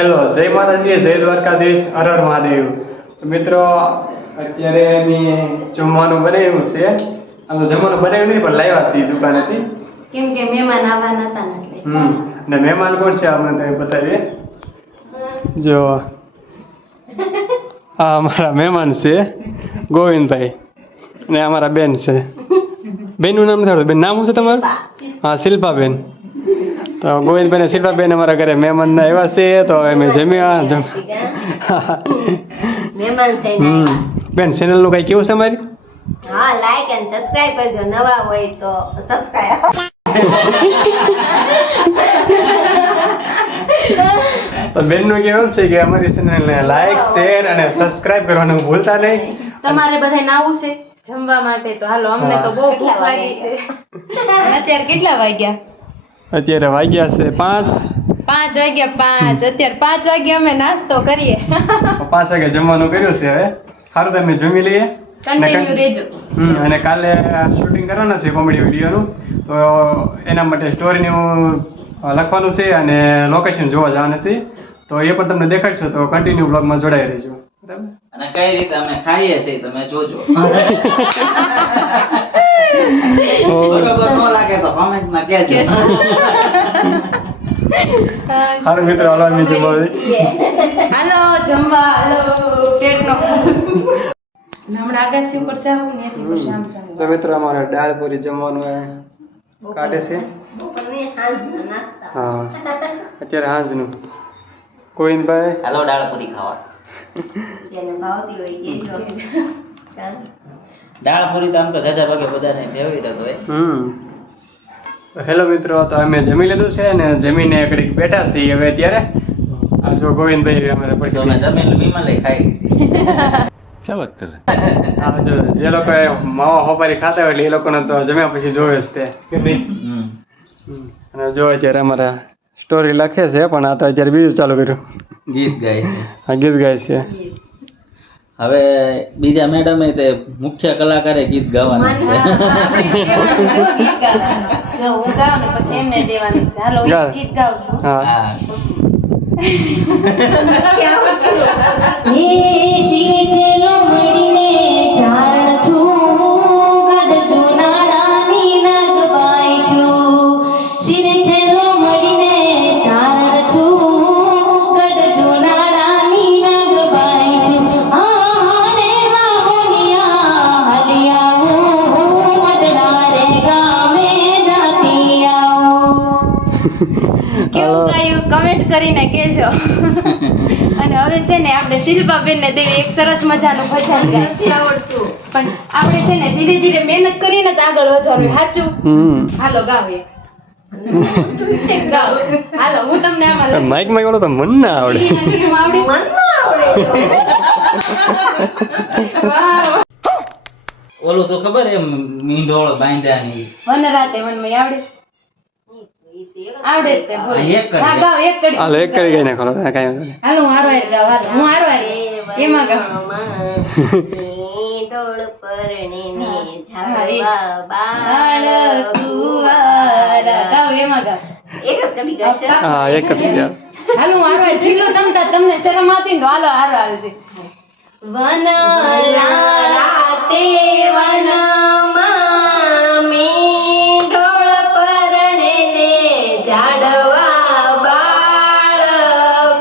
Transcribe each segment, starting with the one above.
Hello, જય માતાજી, જય દ્વારકાધીશ, હર હર મહાદેવ. મિત્રો અત્યારે મેં જમવાનું બનાવ્યું છે. આમ તો જમવાનું બનાવ્યું નહીં પણ લાવ્યા છીએ દુકાનેથી, કેમ કે મહેમાન આવવાના હતા ને એટલે. અને મહેમાન કોણ છે આપણે તમે બતાવીએ. જો આ અમારા મહેમાન છે ગોવિંદભાઈ અને અમારા બેન છે. બેનનું નામ નથી આવડતું. બેન નામ શું છે તમારું? હા, શિલ્પાબેન. તો ગોવિંદભાઈ ને શિલ્પાબેન અમારા ઘરે મહેમાન આવ્યા છે, તો અમે જમ્યા. મહેમાન થઈને બેન ચેનલ નું કઈ કેવું છે અમારી? હા, લાઈક એન્ડ સબસ્ક્રાઇબ કરજો. નવા હોય તો સબસ્ક્રાઇબ. તો બેન નું કેવું છે કે અમારી ચેનલ ને લાઈક, શેર અને સબસ્ક્રાઇબ કરવાનું ભૂલતા નહીં. તમારે બધાને આવું છે જમવા માટે? તો હાલો, અમને તો બહુ ભૂખ લાગી છે. અત્યારે કેટલા વાગ્યા? અત્યારે વાગ્યા છે 5 વાગ્યા. અત્યારે 5 વાગ્યા અમે નાસ્તો કરીએ. 5 વાગે જમવાનું કર્યું છે. હવે સારું, તમે જમી લઈએ. કન્ટિન્યુ રહેજો. અને કાલે શૂટિંગ કરવાના છે કોમેડી વિડીયોનું, તો એના માટે સ્ટોરીનું લખવાનું છે અને લોકેશન જોવા જવાના છે. તો એ પણ તમને દેખાડશો, તો કન્ટિન્યુ બ્લોગમાં જોડાઈ રહેજો. બરાબર? અને કઈ રીતે અમે ખાઈએ છીએ તમે જોજો. બરોબર ન લાગે તો કોમેન્ટમાં કહેજો. સારું મિત્રો, હાલો અમે જમાવી. હાલો જમવા, હાલો પેટનો. હમણાં આગાસી ઉપર જાવું ને એટલે પછી આમ જાવું. તો મિત્રો અમારે દાળ પૂરી જમવાનું કાઢે છે. બપોરની સાંજના નાસ્તા. હા, અત્યારે હાંજનું. ગોવિંદભાઈ હાલો દાળ પૂરી ખાવા. જેને ભાવતી હોય કહેજો. દાળ પૂરી તો આમ તો જાજા ભાગે બધાને ફેવરિટ હતો એ. હેલો મિત્રો, તો અમે જમી લીધું છે ને જમીને ઘડીક બેઠા છીએ હવે અત્યારે. આ જો ગોવિંદભાઈ અમારે તો પડખે મેં જમીન વિમલે ખાઈ લીધી. શું વાત કરે? હા, જો જે લોકો માવા હોપારી ખાતા હોય એટલે એ લોકોને તો જમ્યા પછી જોવે જ તે કે નહીં. અને જો અત્યારે અમારા સ્ટોરી લખે છે, પણ આ તો અત્યારે બીજું ચાલુ કર્યું. ગીત ગાય છે. હા, ગીત ગાય છે. હવે બીજા મેડમે તે મુખ્ય કલાકારે ગીત ગાવાના છે. જો હું ગાઉં ને પછી એમને દેવાનું છે. હાલો એક ગીત ગાઉં છું. હા, હા. કેવું ગાયું કમેન્ટ કરીને કહેજો. અને હવે છે ને આપણે શિલ્પાબેન ને દેવી એક સરસ મજાનું ભજન ગાય. આવડતું પણ આપણે છે ને ધીરે ધીરે મહેનત કરીને તો આગળ વધવાનું. સાચું? હાલો ગાવ એક. ગાવ. હાલો હું તમને આમાં માઇક માં બોલો તો મન ના આવડે. ઓલું તો ખબર એમ મીંઢોળ બાંધ્યાની. વન રાતે વનમાં આવડે? આવડે જ તે બોલ. એક કરી હા ગાવ એક કરી. હાલો એક કરી ગઈ નાખો. કાંઈ વાંધો નહીં. હાલો હું હારો હાર ગાવ. હાલો હું હારો હાર એમાં ગાવ. ડોળ પરણે ને હા, એ. ઝાડવા બાળ બાળ કુંવારા. ગાવ એમાં ગાવ. એક જ કડી ગાશે. હા, એક જ યાર. હાલો હું હારો હાર જીલો તમતા તમને શરમ આવતી ને તો હાલો હારો હાલજે. વન રાતે વનમાં મીંઢોળ પરણે ને ઝાડવા બાળ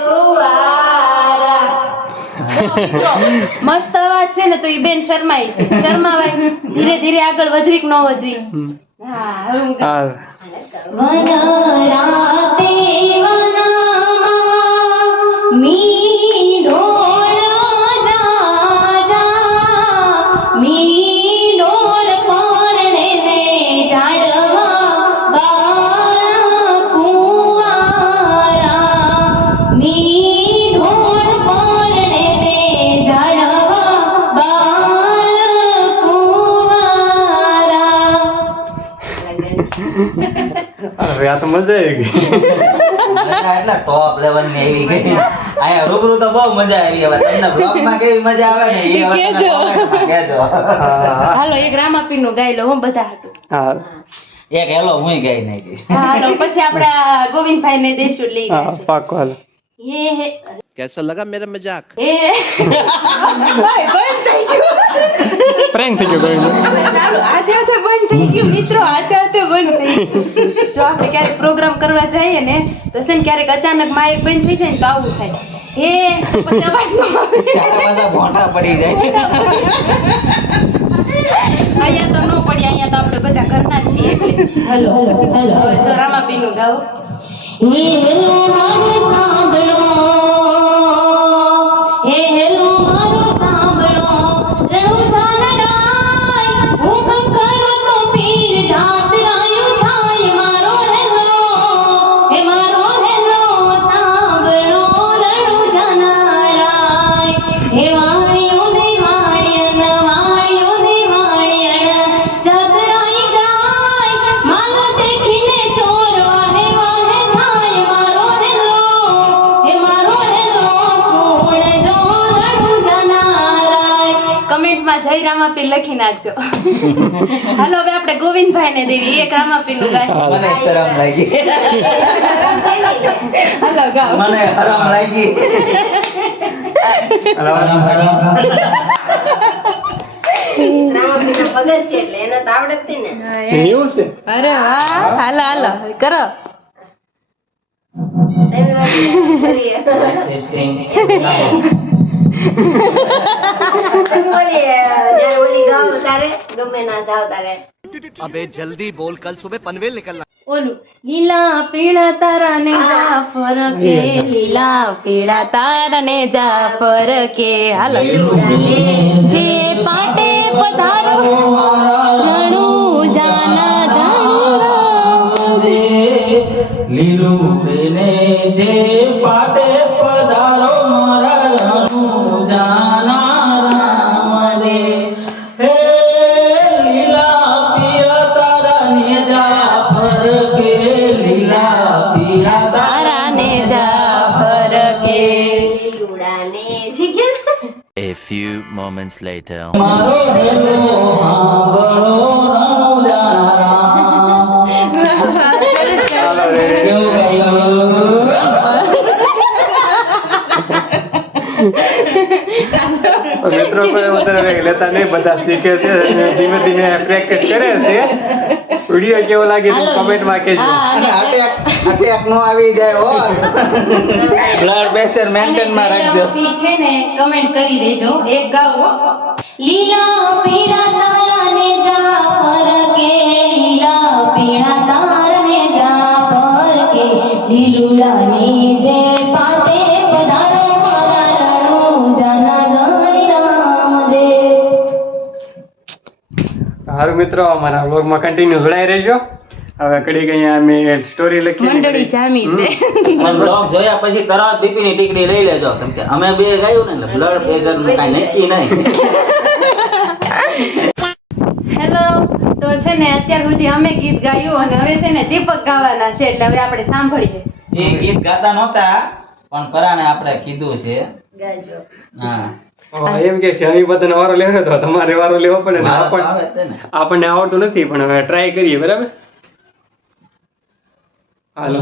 કુંવારા. મસ્ત અવાજ છે ને, તો ઈ બેન શરમાઈ છે. શરમાવાય. ધીરે ધીરે આગળ વધવી કે ન વધવી? હા, હવે હું ગાઉં. હા, વન રાતે વનમાં મીંઢોળ જાજા, મીંઢોળ પરણે ને ઝાડવા બાળ કુંવારા, મીંઢોળ પરણે ને ઝાડવા બાળ કુંવારા. હવે આ તો મજા આવી ગઈ. મજા એટલે ટોપ લેવલ ની આવી ગઈ. અહીંયા રૂબરૂ તો બહુ મજા આવી. હવે તમને બ્લોગ માં કેવી મજા આવે ને એ હવે તમે કોમેન્ટમાં કહેજો. હા, હાલો એક રામાપીર નું ગાઈ લો હું બધા હાટું. હા, એક હેલો હું ગાઈ નાખી. હાલો પછી આપડા ગોવિંદભાઈ ને દેશું લઈ હા, જશે. પાક્કું. હાલો. ये है कैसा लगा मेरा मजाक એ ભાઈ બંધ થઈ ગયું પ્રેન્ક થઈ ગયો ગોવિંદ ચાલો આજે બંધ થઈ ગયું મિત્રો આજે બંધ થઈ ગયું જો આપણે ક્યારેક પ્રોગ્રામ કરવા જઈએ ને તો છે ને ક્યારેક અચાનક માઇક બંધ થઈ જાય ને તો આવું થાય હે પછી અવાજ ન આવે પાછા ભોંટા પડી જાય અહીંયા તો ન પડી અહીંયા તો આપણે બધા ઘરના જ છીએ એટલે હેલો હવે જો રામાપીનું ગાઓ હે હેલો મારું સાંભળો હે હેલો મારું સાંભળો રણુ જાનરાય હુકમ કરો તો પીર જાત રાયું થાય મારો હેલો સાંભળો રણુ જાનરાય હે વાણિયો ને વાણિયન વાણિયો ને વાણિયણ જાત રાઈ જાય માલો દેખીને ચોર વાહે વાહે થાય મારો હેલો સુણજો રણુ જાનરાય કમેન્ટમાં જય રામાપીર લખી નાખજો હાલો હવે આપણે ગોવિંદભાઈ ને દેવી એક રામાપીર નું ગાશું મને શરમ લાગી હાલો ગાઓ મને હરામ લાગી રામાપીરના પગલ છે એટલે એને તો આવડત હતી ને. એવું છે અરે વાહ હાલો હાલો કરો તમે બોલીએ. ટેસ્ટિંગ જ્યારે ઓલી ગાઓ તારે ગમે ના જાઓ તારે अबे जल्दी बोल कल सुबह पनवेल निकलना ઓલું લીલા પીળા તારા ને જાફર કે લીલા પીળા તારા ને જાફર કે હાલો જે પાટે પધારો રણુ જાના જાના લીલું બેને જે પાટે પધારો મારા રણુ જાના રામ દે હે લીલા પીળા તારા ને જાફર કે લીલા પીળા તારા ને જાફર કે લીલુડાને શીખ્યા ને? A few moments later. મારો હેલો સાંભળો રણુ જાના કેવું ગાયું? મિત્રો કોઈ વધારે break લેતા નહીં બધા શીખે છે અને ધીમે ધીમે પ્રેક્ટિસ કરે છે વિડીયો કેવો લાગે તો કમેન્ટમાં કહેજો અને અટેક નો આવી જાય હો બ્લડ પ્રેશર મેન્ટેન માં રાખજો છે ને કમેન્ટ કરી દેજો એક ગાઓ લીલા પીળા તારા ને જાફર કે લીલા પીળા તારા ને જાફર કે લીલુડા ને જે પાટે પધારો મારા રણુ જાના ગણી રામ દે સારું મિત્રો અમારા વ્લોગમાં કન્ટિન્યુ જોડાઈ રહેજો હવે કડીક અહીંયા અમે સ્ટોરી લખી મંડળી જામી છે મને બ્લોગ જોયા પછી તરત બીપી ની ટીકડી લઈ લેજો કેમ કે અમે બે ગાયું ને એટલે બ્લડ પ્રેશર નું કાઈ નક્કી નહીં હેલો તો છે ને અત્યાર સુધી અમે ગીત ગાયું અને હવે છે ને દીપક ગાવાના છે એટલે હવે આપણે સાંભળીએ એ ગીત ગાતા નહોતા પણ પરાણે આપણે કીધું છે ગાજો. હા એમ કે છે અહીં બધાને વારો લેવો તો તમારે વારો લેવો પડે ને મારો તો આવે આપણને જ છે ને. આપણને આવડતું નથી પણ હવે ટ્રાય કરીએ બરાબર હાલો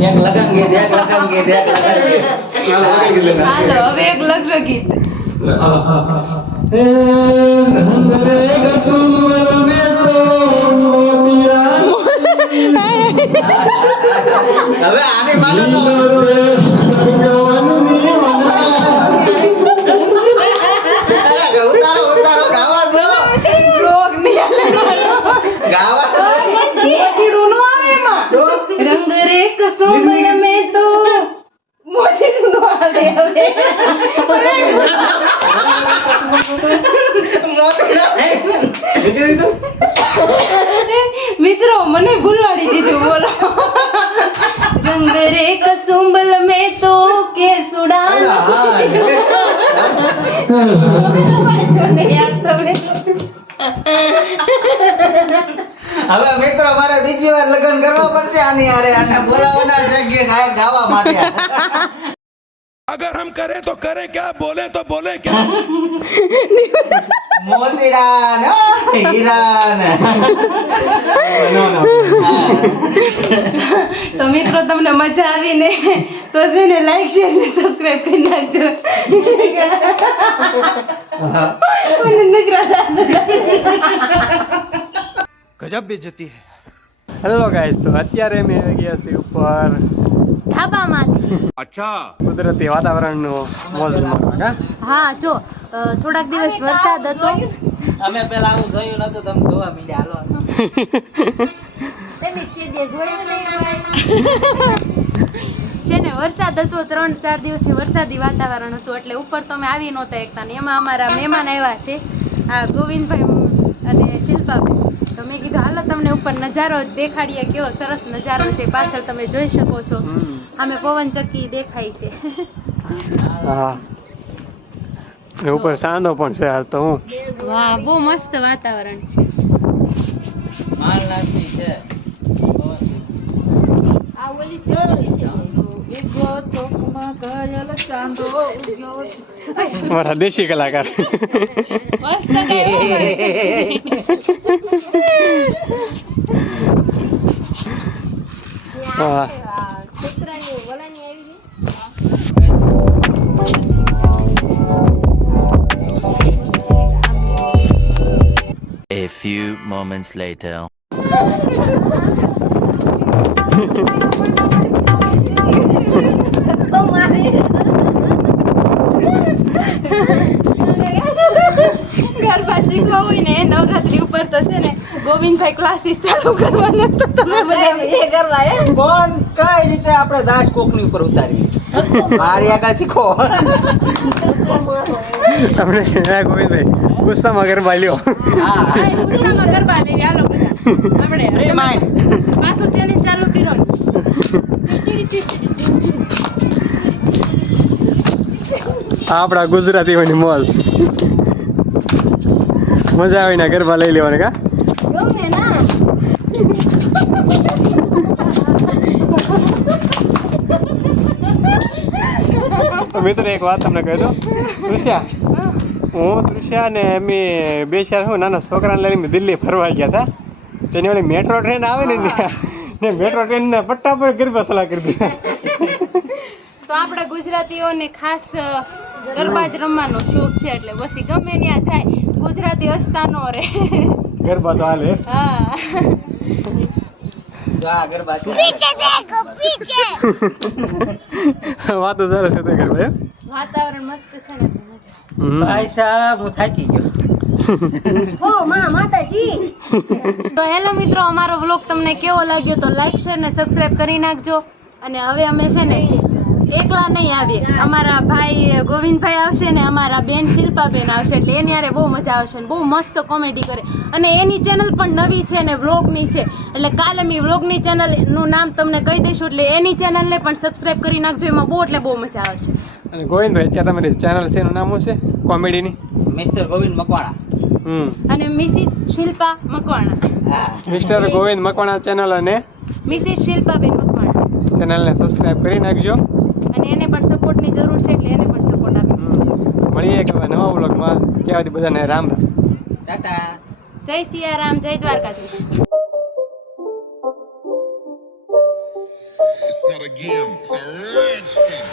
એક લગન ગીત એક લગન ગીત એક લગન ગીત હાલો હવે એક લગ્ન ગીત હવે આની માનો તો ઉતારો ઉતારો ગાવા દો રોગ નહીં ગાવા દો મોતીડું નો આવે એમાં રંગ રે કસોબલ મે તો મોતીડું નો આવે હવે મિત્રો મને ભૂલવાડી દીધું બોલો રંગ રે કસુંબલ મે તો કે સુડાન હવે મિત્રો મારે બીજી વાર લગ્ન કરવા પડશે આની હારે, આને બોલાવવાના છે કે ગાવા માટે. अगर हम करें तो करें क्या, बोले तो बोले क्या. મોતીડાન, હીરાન. તો મિત્રો તમને મજા આવી ને તો છે ને લાઈક શેર ને સબસ્ક્રાઇબ કરી નાખજો. મને નકરા गजब बेइज्जती है. હેલો ગાઈસ, તો અત્યારે અમે આવી ગયા છીએ ઉપર ધાબામાંથી. अच्छा. કુદરતી વાતાવરણનો મોજ માણવા. કા હા જો થોડાક દિવસ વરસાદ હતો. અમે પેલા આવું જોયું નતું, તમે જોવા મળ્યા. હાલો છે ને વરસાદ હતો, 3-4 દિવસથી વરસાદી વાતાવરણ હતું એટલે ઉપર તો અમે આવી નહોતા એકતા ને એમાં અમારા મહેમાન આવ્યા છે આ ગોવિંદભાઈ અને શિલ્પાબેન. તો મેં કીધું હાલો તમને ઉપર નજારો દેખાડીએ, કેવો સરસ નજારો છે. પાછળ તમે જોઈ શકો છો, અમે પવન ચક્કી દેખાય છે. હા, ને ઉપર સાંધો પણ છે. હાલ તો હું વાહ, બહુ મસ્ત વાતાવરણ છે. માલ નાખી છે. મારા દેશી કલાકાર. મસ્ત હા, A few moments later. Garba શીખવા હોય ને નવરાત્રી ઉપર તો છે ને ગોવિંદભાઈ ક્લાસીસ ચાલુ કરવાના તો તમે બધા કોણ કઈ રીતે આપણે દાસ કોકની ઉપર ઉતારવી, મારી આગળ શીખો. આપણે ગોવિંદભાઈ ગુસ્સામાં ગરબા લ્યો. હા, ગુસ્સામાં ગરબા લેવી. હાલો બધા આપણે Remind. પાછું ચેલેન્જ ચાલુ કર્યો. આપણા ગુજરાતીઓની મોજ. મજા આવીને ગરબા લઈ લેવાના. કા ગમે ના મિત્ર એક વાત તમને કહી દઉં. તૃષા, તૃષા ને અમે બે ચાર શું નાના છોકરાને લઈને દિલ્હી ફરવા ગયા હતા. તેની ઓલી મેટ્રો ટ્રેન આવે ને મેટ્રો ટ્રેન ના પટ્ટા પર ગરબા સલાહ કરી દીધા. તો આપણે ગુજરાતીઓને ખાસ ગરબા જ રમવાનો શોખ છે એટલે પછી ગમે ત્યાં જાય ગુજરાતી હસતા નો રે. ગરબા તો હાલે. હા, વાતો સરસ છે ગરબા. વાતાવરણ મસ્ત છે ને એટલે મજા. ભાઈ સાહેબ હું થાકી ગયો. તો હેલો મિત્રો, અમારો વ્લોગ તમને કેવો લાગ્યો તો લાઈક શેર ને સબસ્ક્રાઇબ કરી નાખજો. અને હવે અમે છે ને એકલા નહીં આવીએ, અમારા ભાઈ ગોવિંદભાઈ આવશે ને અમારા બેન શિલ્પાબેન આવશે એટલે એની હારે બહુ મજા આવશે ને બહુ મસ્ત કોમેડી કરે. અને એની ચેનલ પણ નવી છે ને વ્લોગની છે એટલે કાલે મેં વ્લોગની ચેનલનું નામ તમને કહી દઈશું એટલે એની ચેનલને પણ સબસ્ક્રાઇબ કરી નાખજો. એમાં બહુ એટલે બહુ મજા આવશે. અને ગોવિંદભાઈ અત્યારે તમારી ચેનલ છે એનું નામ શું છે કોમેડીની? મિસ્ટર ગોવિંદ મકવાણા. અને Mrs Shilpa Makwana. Mister Govind Makwana channel અને મિસિસ શિલ્પાબેન મકવાણા ચેનલને સબસ્ક્રાઇબ કરી નાખજો. અને એને પણ સપોર્ટની જરૂર છે એટલે એને પણ સપોર્ટ આપજો. મળીએ કે નવા વ્લોગમાં. કહેવાથી બધાને રામ રામ. ટાટા. જય સિયારામ, જય Dwarkadhish. It's not a game, it's a rich thing.